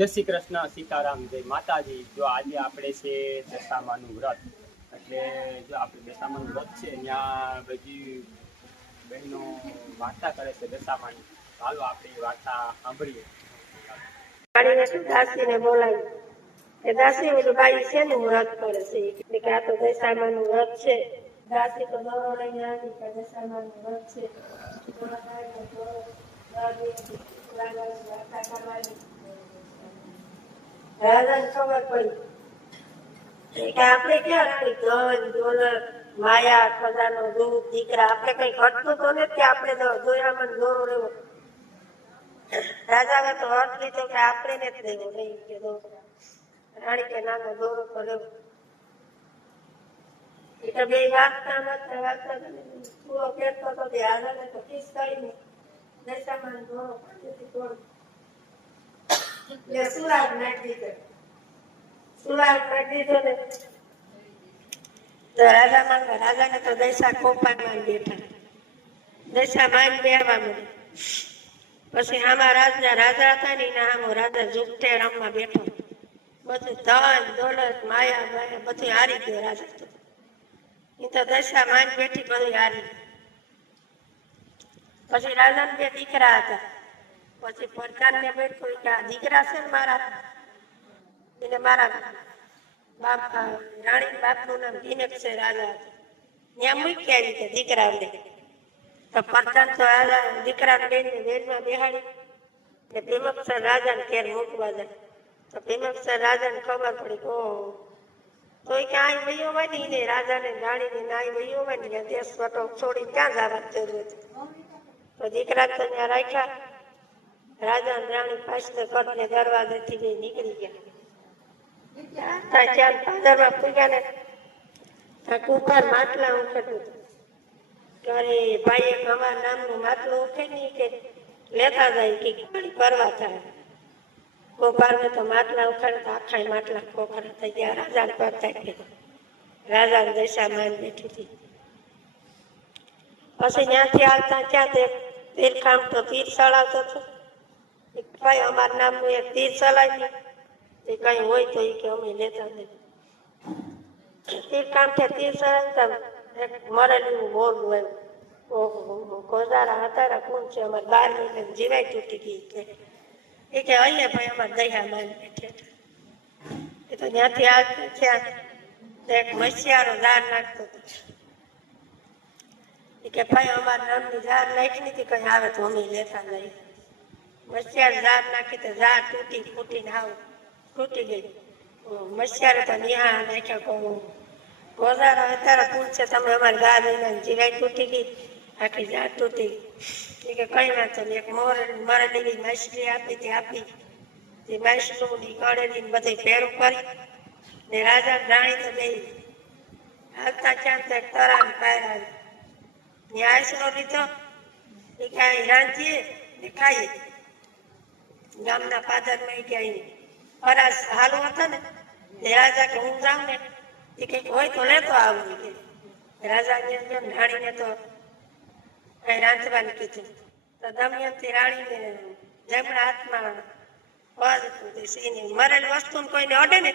જય શ્રી કૃષ્ણ, સીતારામ, જય માતાજી। જો આજે આપણે છે દશામાનું વ્રત, એટલે જો આપણે દશામાનું વ્રત છે ત્યાં બધી બહેનો વાર્તા કરે છે દશામાની। ચાલો આપણે એ વાર્તા સાંભળીએ। દાસીને બોલાવી કે દાસી ઓલું બાઈ શેનું વ્રત કરે છે? એટલે કે આ તો દશામાનું વ્રત છે। દાસી તો દોરો લઈને આવી કે દશામાનું વ્રત છે, રાજાને ખબર પડી કે આપણે ક્યાં કઈ ધન દોલત માયા ખજાનો દૂધ દીકરા આપણે કઈ ઘટતું તો નથી કે આપણે દોરામાં દોરો લેવો। રાજાએ તો અર્થ લીધો કે આપણે નથી લેવો, નહીં કે રાણી કે નાનો દોરો તો લેવો। એટલે બે વાગતા પૂરો કહેતો હતો કે રાજાને તો કિસ કરીને દશામાનો દોરો પાસેથી તોડી એટલે સુરાગ નાખી દીધો। સુરાગ નાખી દીધો ને તો રાજાને તો દશા કોપામાં બેઠા, દશા માન બેહવા મળે। પછી આમાં રાજા હતા ને એના આમ રાજા ઝુકતે રમવા બેઠો, બધું ધન દોલત માયા બધું હારી ગયો રાજા તો। એ તો દશા માન બેઠી બધું હારી। પછી રાજાને બે દીકરા હતા, પછી પ્રધાનને બેઠું કે આ દીકરા છે ને મારા, એને મારા બાપ રાણી બાપનું નામ દિનક છે રાજા હતું, ત્યાં મૂકી આવી કે દીકરાને। તો પ્રધાન તો દીકરાને બેનને વેરમાં બેહાડી ને ભીમક્ષર રાજાને ઘેર મૂકવા જાય। તો ભીમક્ષર રાજાને ખબર પડી કે તો એ ક્યાંય વયો હોય ને એને રાજાને રાણીને નાય વયો હોય ને દેશ વટો છોડી ક્યાં જવાની જરૂર હતી? તો દીકરા તો ત્યાં રાખ્યા। રાજા રાણી પાસે કટને દરવાજેથી બે નીકળી ગયા। ચાર પાદરમાં પૂગ્યા ને કુકર માટલા ઉખેડતું હતું। અરે ભાઈ એક અમારા નામનું માટલું ઉખેડી કે લેતા જાય કે પાણી ભરવા થાય। કોપારને તો માટલા ઉખાડતા આખા માટલા ખોખરા થઈ ગયા। રાજાને પગ થાય, રાજાને દશા માન બેઠી હતી। પછી ત્યાંથી આવતા ત્યાં તે તીરખામ તો તીર ચડાવતો હતો। ભાઈ અમારા નામનું એક તીર ચલાવી, એ કઈ હોય તો એ કે અમે લેતા જઈએ। તીરખામ કે તીર ચડાવતા એક મરેલું મોરલું આવ્યું। ઓહો કોદારા હતા કોણ છે? અમારે 12 મહિને જીવાય તૂટી ગઈ કે એ કે અહીંયા ભાઈ અમારે દયા માન બેઠા। એ તો ત્યાંથી આવતા ત્યાં એક મસીહારો ઝાડ નાખતો હતો। એ કે ભાઈ અમારા નામની ઝાડ નાખી નથી, કઈ આવે તો અમે લેતા જઈએ। મસીહાર ઝાડ નાખી તો ઝાડ તૂટી ફૂટીને આવું તૂટી ગઈ। મસીહારે તો નિહાળ નાખ્યા કહું ગોઝારો અત્યારે પૂછશે તમે અમારી 12 મહિનાની જીવાય તૂટી ગઈ, આખી ઝાડ તૂટી ગઈ। એ કે કઈ વાંધો નહીં, એક મરેલી માછલી આપી તે આપી, તે માછલું ની કળેલી બધે ભેરું કરી ને રાજા રાણી તો બે હાલતા ક્યાં તો એક તરામ બહાર આવી, આસરો લીધો એ કાંઈ રાંધીએ ને ખાઈએ। ગામના પાદરમાં ક્યાંય ફરાસ હાલો હતો ને રાજા કે હું જાઉં ને એ કઈક હોય તો લેતો આવું કે રાજા રાણીને તો કઈ રાંધવાનું કીધું। તો દમયંતી રાણીને જમણા હાથમાં પદ હતું, સિંહની મરેલી વસ્તુ કોઈને અડે ને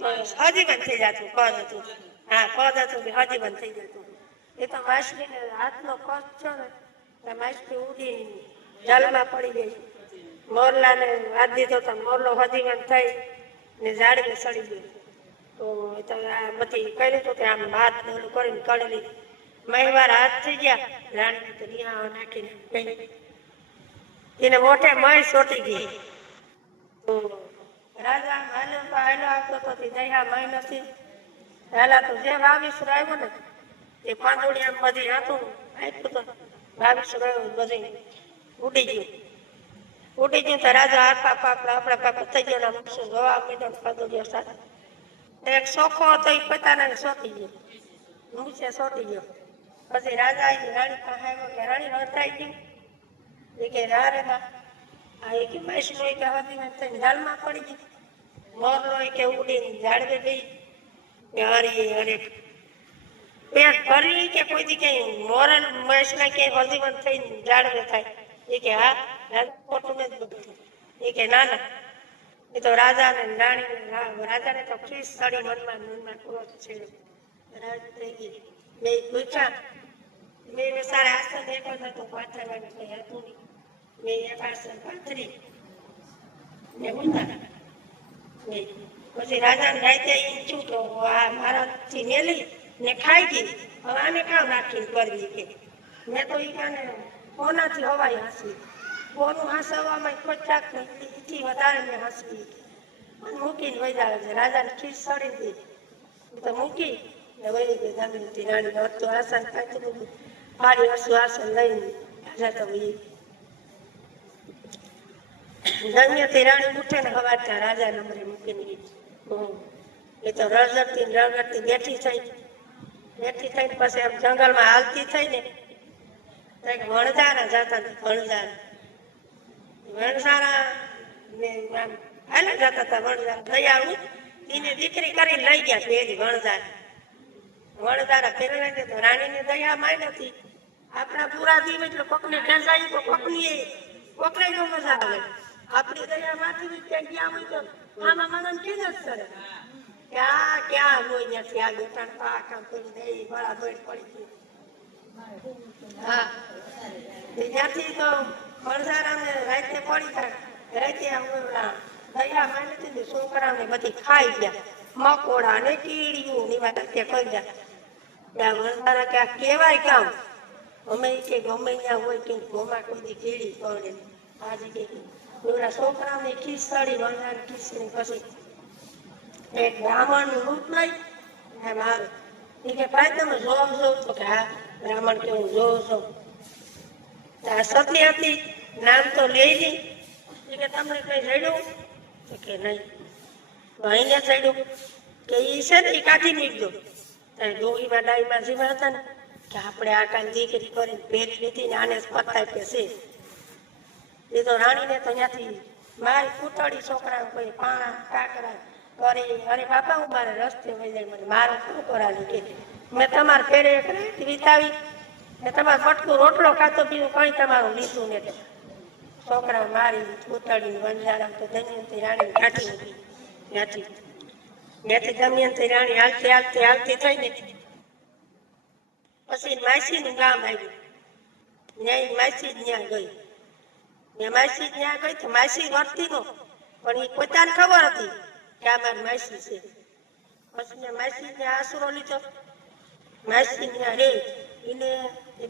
તો હજીવન થઈ જતું પદ હતું। હા પદ હતું હજીવન થઈ જતું। એ તો માછલીને હાથનો કસ છો ને તો માછલી ઉડી જલમાં પડી ગઈ। મોરલાને હાથ દીધો તો મોરલો હજીવન થઈ ને ઝાડને સડી ગયો। તો આ બધી કર્યું હતું કે આમ હાથ ઓલું કરીને કળેલી મહીવાર હાથ થઈ ગયા। રાણીને તો નિહાળો નાખીને એને મોઢે મહી સોટી ગઈ। તો રાજા હાલો આવતો તો દયા મહી નથી હાલા તો જે વાવીસુર આવ્યો ને એ પાંદોડી આમ બધી હતું આપ્યું તો વાવીસુર આવ્યો બધું ઉડી ગયું તો રાજા આપણા પાપ થઈ ગયો ના મૂકશું જોવા મીઠો પાંદોડીઓ સાથે એક સોખો હતો એ પોતાને સોટી ગયો, મૂછે સોટી ગયો। પછી રાજા રાણી પાસે આવ્યો કે રાણી હરતાઈ ગયું? એ કે રારેમાં આ એક માછલો કે હજી થઈને જાલમાં પડી ગઈ, મોરલો કે ઉડીને ઝાડવે ગઈ કે અરે પેટ ભરી કે કોઈ દી કઈ મોરલ માછલા કે હજીવન થઈને ઝાડવે થાય? એ કે હા રાજા ખોટું નથી બધું। એ કે ના ના એ તો રાજાને ને રાણીને રાજાને તો ખીસ સડી મનમાં ક્રોધ છે. રાત થઈ ગઈ બે પૂછ્યા બે સારા આસન એક હતો પાથરવાનું કઈ હતું નહીં. બે એક આસન પાથરી ને ઉતાર પછી રાજાને રાતે ઈચ્છું તો આ મારાથી મેલી ને ખાઈ ગઈ હવે આને કામ રાખીને કરવી કે મેં તો ઈ કાને કોનાથી હવાઈ હાંસવી કોનું હાંસવામાં પચાક નથી વધારે મેં હાંસવી મૂકીને વહી આવે છે. રાજાને ખીસ સડી હતી તો મૂકી ને વહી ગઈ દમયંતી રાણી હતું આસન પાથરી પાડી હસું આસન લઈને રાજા તો વહી દમયંતી રાણી ઉઠે ને હવારતા રાજા નંબરે મૂકીને ગઈ. એ તો રગડતી બેઠી થઈને પછી આમ જંગલમાં હાલતી થઈ ને વણઝારા જતા વણઝારા ને આમ હાલે જતા હતા વણઝારા દયાળુ એને દીકરી કરીને લઈ ગયા પેલી વણઝારા ફેરવાઈને તો રાણીને દયા માય નથી. આપણા પૂરા દીવ એટલે કોકને ખેંચાય તો કોકને જો મજા આવે. આપણી દયા માંથી ક્યાં ગયા હોય તો આમાં મને કેમ જ કરે ક્યાં હોય ત્યાંથી આ બેઠા આ કામ કરી દે બળા બેડ પડી ગઈ. હા ત્યાંથી તો વણઝારાને રાતે પડી થાય રાતે દયા માની હતી છોકરાને બધી ખાઈ ગયા મકોડા ને કીડીયું ની વાત કરી ગયા. વણઝારા કે આ કેવાય કામ અમે કે ગમે ત્યાં હોય કે ગોમાં કોઈ કીડી પડે આજે કે છોકરાને ખીસ ચડી વણઝાર ખીસની પછી એક બ્રાહ્મણનું રૂપ લઈ એમ આવે એ કે ભાઈ તમે જોવ તો કે હા બ્રાહ્મણ કે હું જોઉં છું. સતી હતી નામ તો લઈ લી એ કે તમને કઈ જડ્યું તો કે નહીં અહીંયા ચડ્યું કે એ છે ને એ કાઢી નીકળ્યો. ડોહીમાં ડાઈમાં જીવા હતા ને કે આપણે આ કાંઈ દીકરી કરીને પહેરી લીધી ને આને પતાય કે છે. એ તો રાણીને તો ત્યાંથી મારી કૂટડી છોકરા કોઈ પાણા કાકરા કરે અરે બાપા હું મારે રસ્તે વહી જાય મને મારો શું કરાવી કે મેં તમારે ફેરે એક રાત વિતાવી ને તમારે પટકું રોટલો ખાતો પીવું કઈ તમારું લીધું ને છોકરા મારી કૂટડી વંજારા તો દમયંતી રાણી કાઢી મૂકી ત્યાંથી દમયંતી રાણી હાલતી થઈ ને પછી માસીનું ગામ આવ્યું ત્યાં માસી ત્યાં ગઈ માસી ત્યાં ગઈ તો માસી વર્તી નો પણ એ પોતાને ખબર હતી કે આ મારી માસી છે. પછી માસી ત્યાં આશરો લીધો માસી ત્યાં રે એને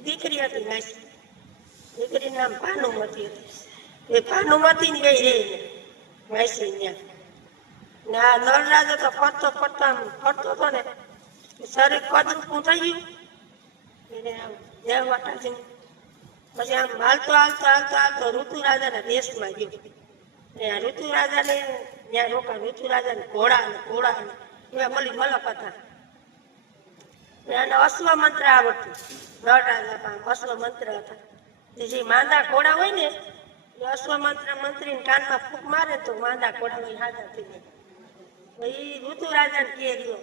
દીકરી હતી માસી દીકરીનું નામ ભાનુમતી હતી. એ ભાનુમતી ને ગઈ રે માસી ત્યાં ને આ નળરાજો તો ફરતો હતો ને શરીર કદરૂપું થઈ ગયું એને આમ દેવવાટા જેવું પછી આમ હાલતો ઋતુ રાજાના દેશમાં ગયો. ઋતુ રાજાને ત્યાં રોકા ઋતુ રાજાને ઘોડા એવા મળી મલક હતા. એને અશ્વ મંત્ર આવડતું નળ રાજા પાસે અશ્વ મંત્ર હતા. જે માંદા ઘોડા હોય ને એ અશ્વ મંત્રીને કાનમાં ફૂંક મારે તો માંદા ઘોડા હોય હાજર થઈ જાય. એ ઋતુ રાજાને કે રહ્યો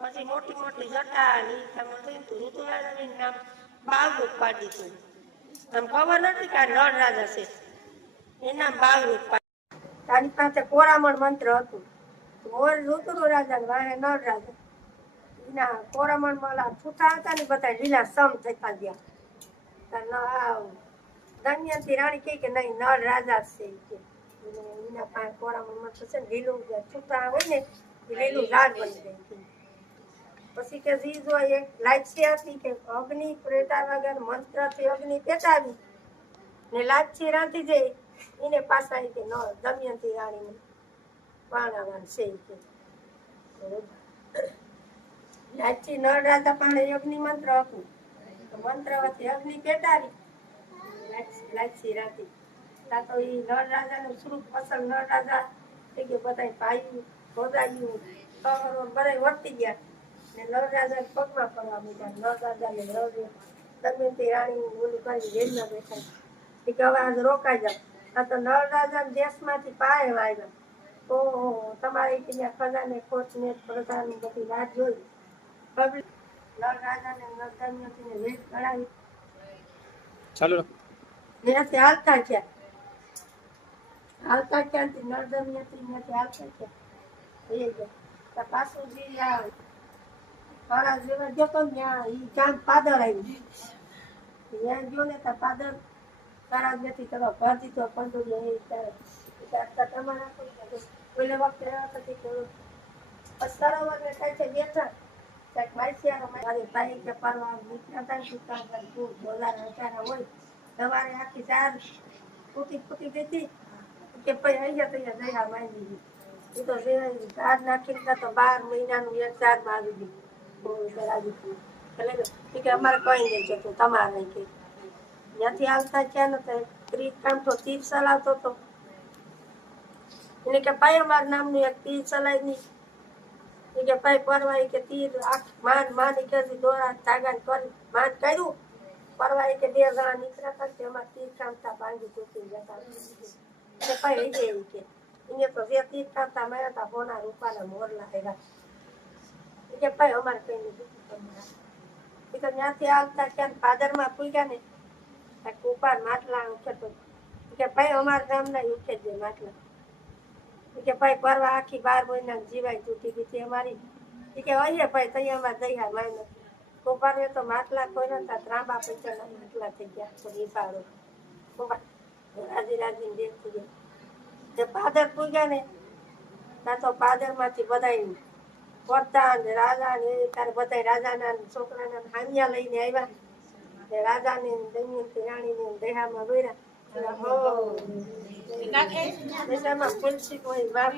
પછી મોટી જટા ઋતુ રાજાનું નામ બાવરૂપ પાડી દીધું. આમ ખબર નથી કે આ નળ રાજા છે એના બાવરૂપ તારી પાસે કોરામણ મંત્ર હતું ઋતુ રાજા વાહે નળ રાજા એના કોરામણ માં છૂટા હતા ને બધા લીલા સમ થતા ગયા. દમયંતી રાણી કે નહીં નળ રાજા છે એના પાસે કોરામણ મંત્ર છે ને લીલું છૂટા હોય ને લીલું લાલ બની જાય. પછી કે જીજો એક લાચી હતી કે અગ્નિ પ્રેતા વગર મંત્રથી અગ્નિ પેટાવી ને લાચી રાંધી જાય એને પાછા કે ન દમયંતી રાણીને પાણાવાન છે કે લાચી નળ રાજા પાસે અગ્નિ મંત્ર હતું મંત્રવતી અગ્નિ પેટાવી લાચી રાંધી તા તો એ નળ રાજાનું સ્વરૂપ અસલ નળ રાજા થઈ ગયો. બધા પાયું ખોદાયું બધા વર્તી ગયા ને નળ રાજા પગમાં પડવા મીધા. નળ રાજાને દમયંતી રાણી ઓલું કરી રેલમાં બેઠા કે હવે આજ રોકાઈ જાવ. આ તો નળ રાજા દેશમાંથી પાય આવ્યા ઓહો તમારે ત્યાં ખજાને ખોટ ને પ્રધાન બધી વાત જોઈ નળ રાજાને દમયંતીને વેદ કરાવી ચાલો ત્યાંથી હાલતા ગયા આવતા ક્યાંથી નળદમયાથી ત્યાંથી આવતા ક્યાં એ ગયા તો પાછું જે આ ફળા જેવા ગયો તો ને ત્યાં ઈ ગામ પાદર આવી ત્યાં ગયો ને તો પાદર તારા નથી ચલો ઘર દીધો પંડુરી એ ત્યારે તમારા કોઈ વખતે એવા પછી સરોવર ને કાંઠે બેઠા કંઈક વાંચ્યા મારી ભાઈ કે પરવા નીકળ્યા હતા ને ખૂબ બોલાર હજારા હોય સવારે આખી ચાર ફૂટી દીધી કે પછી અહીંયા તૈયાર દયા માંગી દીધી એ તો ચાર નાખીને તો 12 મહિનાનું એક ચારમાં આવી ગયું બહુ આવી ગયું એટલે કે અમારે કઈ નહીં જતું તમારે કે ત્યાંથી આવતા ક્યાં નતા ત્રીજ કામ તો તીર ચલાવતો હતો એને કે ભાઈ અમારા નામનું એક તીર ચલાવી નહીં એ કે ભાઈ પરવા કે તીર માન કે દોરા ધાગા કરી માન કર્યું પરવા કે 2 જણા નીકળ્યા હતા કે એમાં તીર કામતા ભાંગી તૂટી જતા એટલે ભાઈ એ એવું કે એને તો જે તીર કામતા માર્યા હતા હોના રૂપાના મોરલા આવ્યા એ કે ભાઈ અમારે કઈ નહીં એ તો ત્યાંથી આવતા ક્યાં પાદરમાં પૂગ્યા ને કુપાર માટલા ઉઠતો કે ભાઈ અમારા ગામના ઉઠે જ માટલા કે ભાઈ પરવા આખી 12 મહિના જીવાય તૂટી ગઈ અમારી કે અહીંયા ભાઈ તૈયાર માં દયા માય કુપાર તો માટલા કોઈ નતા ત્રાંબા પૈસા માટલા થઈ ગયા તો રીપાડો રાજી દેખતી ગયા તે પાદર પૂગ્યા ને ત્યાં તો પાદર માંથી બધા પોતા ને રાજા ને તારે બધા રાજાના છોકરાના હામિયા લઈને આવ્યા રાજાને દમયંતી રાણીને દયામાં વૈરા તુલસી કોઈ વાત